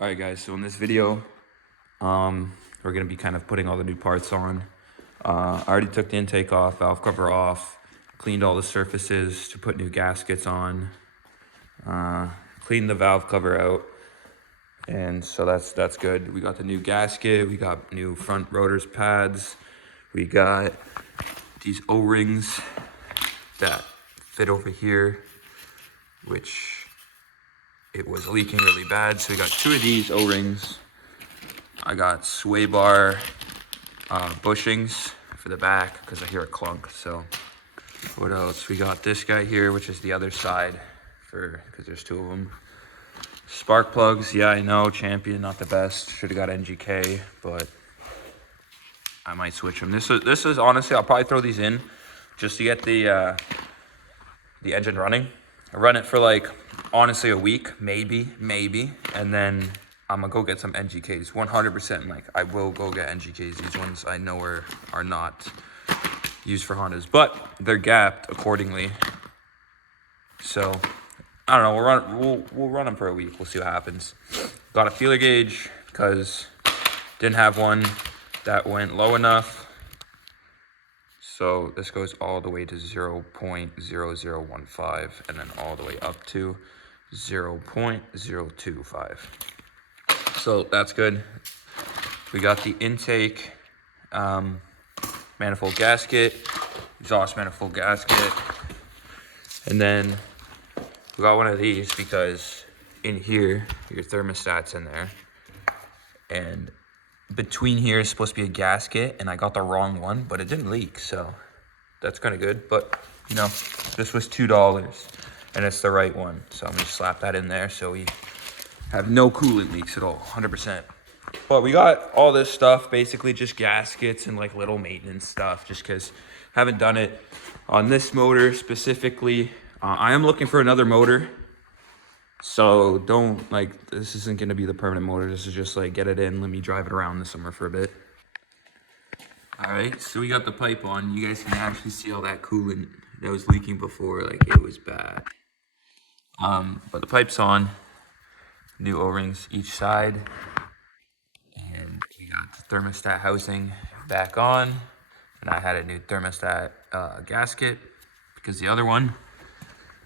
All right, guys, so in this video, we're gonna be kind of putting all the new parts on. I already took the intake off, valve cover off, cleaned all the surfaces to put new gaskets on, cleaned the valve cover out, and so that's good. We got the new gasket, we got new front rotors pads, we got these O-rings that fit over here, which it was leaking really bad, so we got two of these O-rings. I got sway bar bushings for the back because I hear a clunk. So what else? We got this guy here, which is the other side because there's two of them. Spark plugs, yeah, I know, Champion, not the best. Should have got NGK, but I might switch them. This is honestly, I'll probably throw these in just to get the engine running. I run it for like, honestly, a week, maybe, and then I'm gonna go get some NGKs. 100%, like, I will go get NGKs. These ones I know are not used for Hondas, but they're gapped accordingly. So I don't know. We'll run them for a week. We'll see what happens. Got a feeler gauge because didn't have one that went low enough. So this goes all the way to 0.0015 and then all the way up to 0.025. So that's good. We got the intake manifold gasket, exhaust manifold gasket, and then we got one of these because in here, your thermostat's in there, and between here is supposed to be a gasket, and I got the wrong one, but it didn't leak, so that's kind of good. But you know, this was $2 and it's the right one, so I'm gonna slap that in there so we have no coolant leaks at all, 100%. But we got all this stuff, basically just gaskets and like little maintenance stuff, just because I haven't done it on this motor specifically. I am looking for another motor, so don't, like, this isn't gonna be the permanent motor. This is just like, get it in, let me drive it around this summer for a bit. All right, so we got the pipe on. You guys can actually see all that coolant that was leaking before, like it was bad. But the pipe's on, new O-rings each side, and we got the thermostat housing back on, and I had a new thermostat gasket because the other one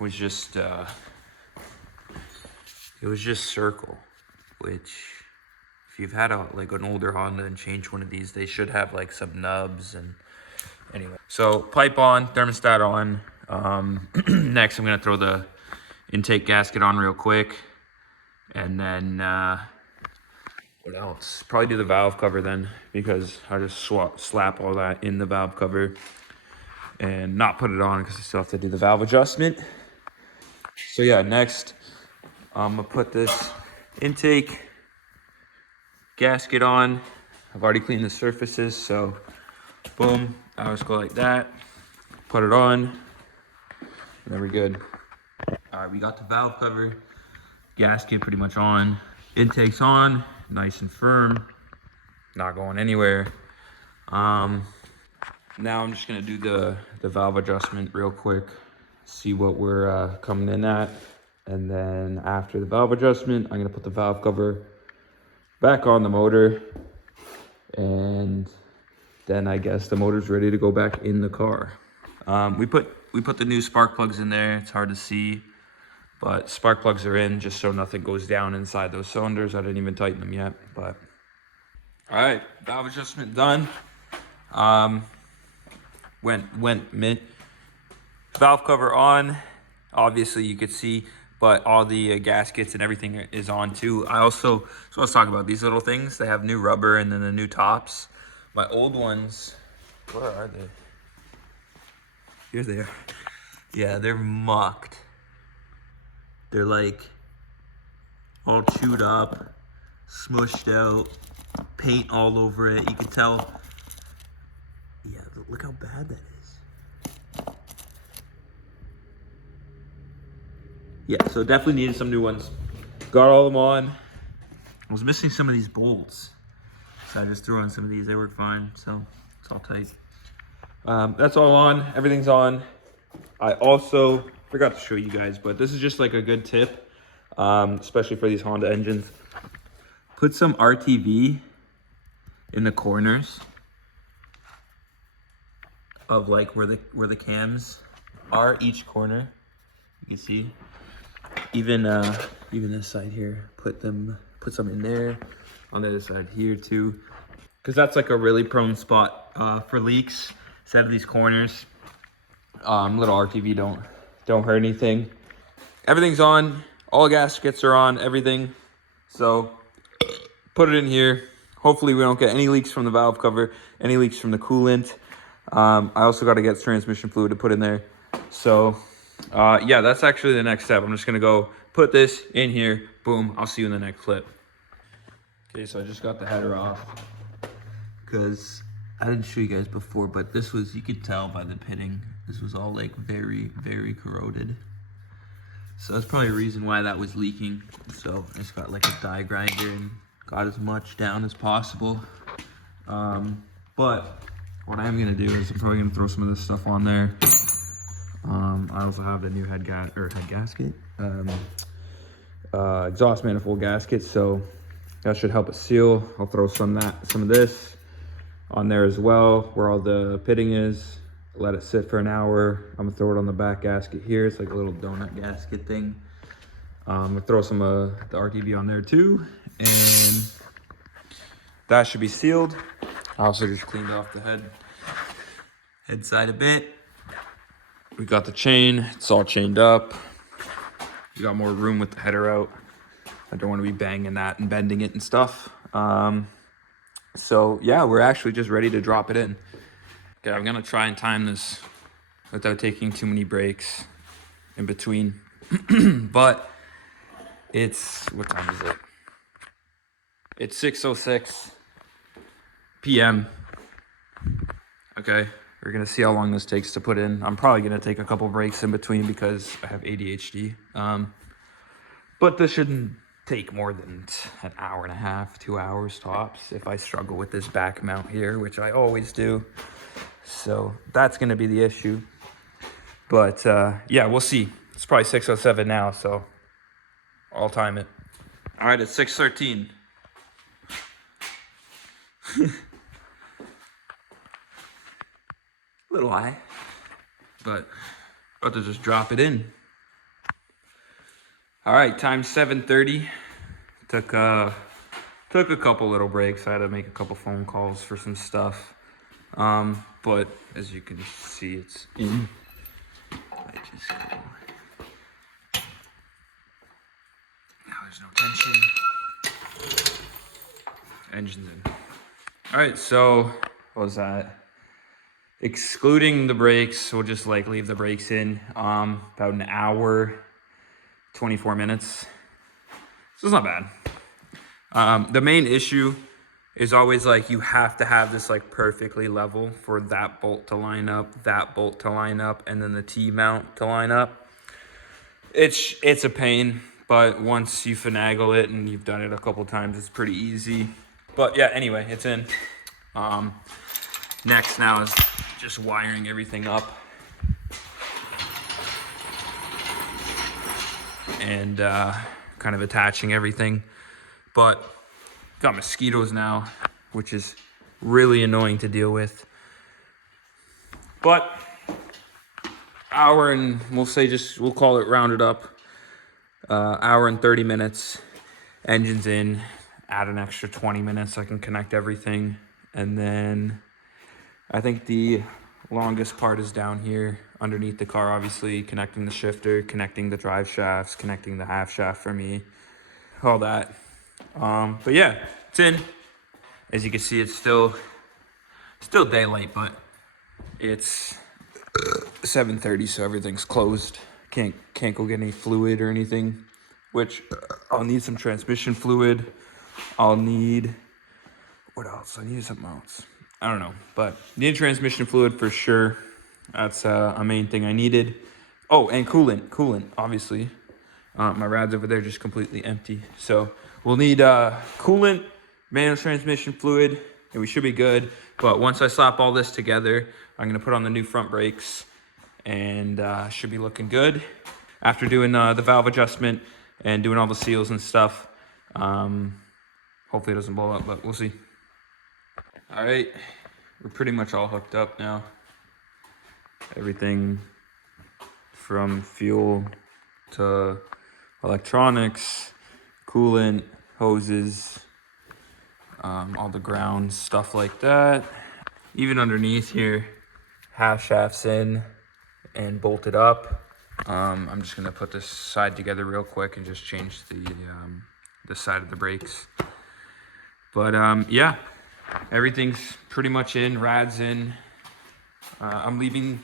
was just it was just circle, which if you've had like an older Honda and changed one of these, they should have like some nubs. And anyway, so pipe on, thermostat on. Next I'm gonna throw the intake gasket on real quick, and then what else? Probably do the valve cover then, because I just slap all that in the valve cover and not put it on because I still have to do the valve adjustment. So yeah, next I'm gonna put this intake gasket on. I've already cleaned the surfaces, so boom, I just go like that, put it on, and then we're good. All right, we got the valve cover, gasket pretty much on, intake's on, nice and firm, not going anywhere. Now I'm just gonna do the valve adjustment real quick, see what we're coming in at, and then after the valve adjustment, I'm gonna put the valve cover back on the motor, and then I guess the motor's ready to go back in the car. We put the new spark plugs in there. It's hard to see, but spark plugs are in just so nothing goes down inside those cylinders. I didn't even tighten them yet, but all right, valve adjustment done. Went mint. Valve cover on. Obviously you could see, but all the gaskets and everything is on too. So let's talk about these little things. They have new rubber and then the new tops. My old ones, where are they? Here they are. Yeah, they're mucked. They're like all chewed up, smushed out, paint all over it. You can tell. Yeah, look how bad that is. Yeah, so definitely needed some new ones. Got all of them on. I was missing some of these bolts, so I just threw on some of these. They work fine, so it's all tight. That's all on. Everything's on. I also forgot to show you guys, but this is just like a good tip, especially for these Honda engines. put some RTV in the corners of like where the cams are, each corner. You can see, even this side here, put some in there, on the other side here too, because that's like a really prone spot for leaks. Instead of these corners, little RTV don't hurt anything. Everything's on, all gaskets are on, everything. So put it in here. Hopefully we don't get any leaks from the valve cover, any leaks from the coolant. I also got to get transmission fluid to put in there. So yeah, that's actually the next step. I'm just gonna go put this in here. Boom, I'll see you in the next clip. Okay, so I just got the header off because I didn't show you guys before, but this was, you could tell by the pitting, this was all like very, very corroded. So that's probably a reason why that was leaking. So I just got like a die grinder and got as much down as possible. But what I am gonna do is I'm probably gonna throw some of this stuff on there. I also have the new head gasket, exhaust manifold gasket, so that should help it seal. I'll throw some of this on there as well, where all the pitting is. Let it sit for an hour. I'm gonna throw it on the back gasket here. It's like a little donut gasket thing. I'm gonna throw some of the RTV on there too, and that should be sealed. I also just cleaned off the head side a bit. We got the chain, it's all chained up. We got more room with the header out. I don't want to be banging that and bending it and stuff. So yeah, we're actually just ready to drop it in. Okay, I'm gonna try and time this without taking too many breaks in between. But it's, what time is it? It's 6:06 p.m. Okay, we're gonna see how long this takes to put in. I'm probably gonna take a couple breaks in between because I have ADHD. But this shouldn't take more than an hour and a half, 2 hours tops if I struggle with this back mount here, which I always do. So that's gonna be the issue. But yeah, we'll see. It's probably 6:07 now, so I'll time it. All right, it's 6:13. Little high, but about to just drop it in. All right, time 7:30. Took a couple little breaks. I had to make a couple phone calls for some stuff. But as you can see, it's in. I just go. Now there's no tension. Engine's in. All right, so what was that? Excluding the brakes, we'll just like leave the brakes in. About an hour, 24 minutes. So it's not bad. The main issue is always like you have to have this like perfectly level for that bolt to line up, that bolt to line up, and then the T-mount to line up. It's a pain, but once you finagle it and you've done it a couple times, it's pretty easy. But yeah, anyway, it's in. Next now is just wiring everything up and kind of attaching everything. But got mosquitoes now, which is really annoying to deal with. But hour and we'll call it rounded up, hour and 30 minutes. Engine's in. Add an extra 20 minutes. I can connect everything, and then I think the longest part is down here underneath the car, obviously, connecting the shifter, connecting the drive shafts, connecting the half shaft for me, all that. But yeah, it's in. As you can see, it's still daylight, but it's 7:30, so everything's closed. Can't go get any fluid or anything, which I'll need some transmission fluid. I'll need, what else? I need something else. I don't know, but need transmission fluid for sure. That's a main thing I needed. Oh, and coolant, obviously. My rad's over there just completely empty. So we'll need coolant, manual transmission fluid, and we should be good. But once I slap all this together, I'm gonna put on the new front brakes and should be looking good. After doing the valve adjustment and doing all the seals and stuff, Hopefully it doesn't blow up, but we'll see. All right, we're pretty much all hooked up now. Everything from fuel to electronics, coolant, hoses, all the grounds, stuff like that. Even underneath here, half shafts in and bolted up. I'm just gonna put this side together real quick and just change the side of the brakes. But yeah, everything's pretty much in, rad's in. I'm leaving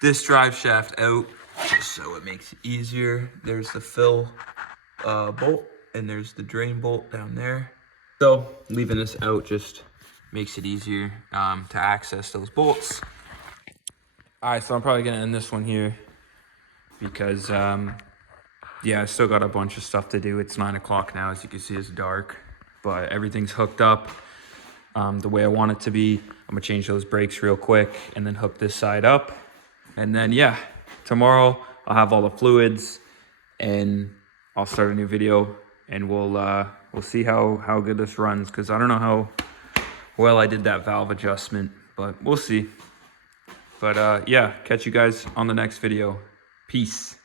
this drive shaft out just so it makes it easier. There's the fill bolt and there's the drain bolt down there. So leaving this out just makes it easier to access those bolts. All right, so I'm probably gonna end this one here because yeah, I still got a bunch of stuff to do. It's 9 o'clock now, as you can see, it's dark, but everything's hooked up the way I want it to be. I'm gonna change those brakes real quick and then hook this side up. And then yeah, tomorrow I'll have all the fluids and I'll start a new video and we'll see how good this runs, because I don't know how well I did that valve adjustment, but we'll see. But yeah, catch you guys on the next video. Peace.